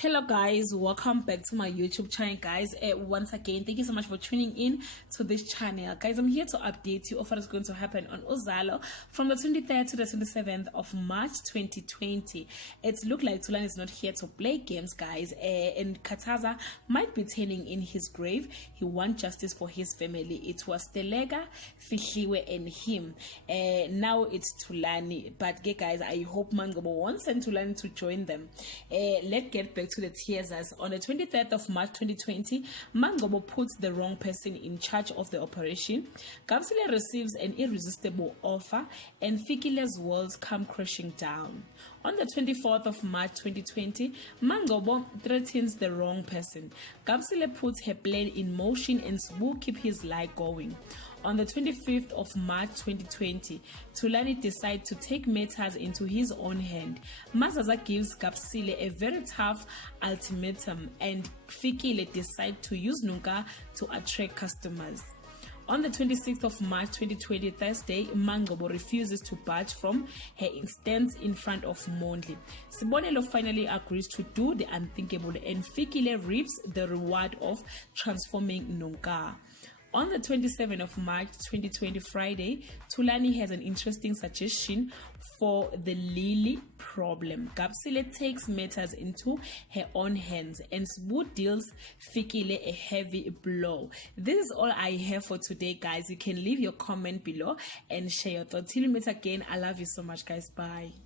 Hello guys, welcome back to my YouTube channel guys. Once again, thank you so much for tuning in to this channel guys. I'm here to update you of what is going to happen on Uzalo from the 23rd to the 27th of March 2020. It looks like Thulani is not here to play games guys, and Khathaza might be turning in his grave. He wants justice for his family. It was Telega, Fihliwe and him. Now it's Thulani, but guys, I hope Mangcobo wants and Thulani to join them. Let's get back to the tears. As on the 23rd of March 2020, Mangcobo puts the wrong person in charge of the operation. Kapsile receives an irresistible offer and Fikile's worlds come crashing down. On the 24th of March 2020, Mangcobo threatens the wrong person. Kapsile puts her plan in motion and Sbu keep his lie going. On the 25th of March 2020, Thulani decides to take matters into his own hand. Mazaza gives Kapsile a very tough ultimatum and Fikile decides to use Nunga to attract customers. On the 26th of March 2020, Thursday, Mangcobo refuses to budge from her stance in front of Mondli. Sibonelo finally agrees to do the unthinkable and Fikile reaps the reward of transforming Nunga. On the 27th of March 2020, Friday, Thulani has an interesting suggestion for the Lily problem. Kapsile takes matters into her own hands and Sbu deals Fikile a heavy blow. This is all I have for today, guys. You can leave your comment below and share your thoughts. Till we meet again, I love you so much, guys. Bye.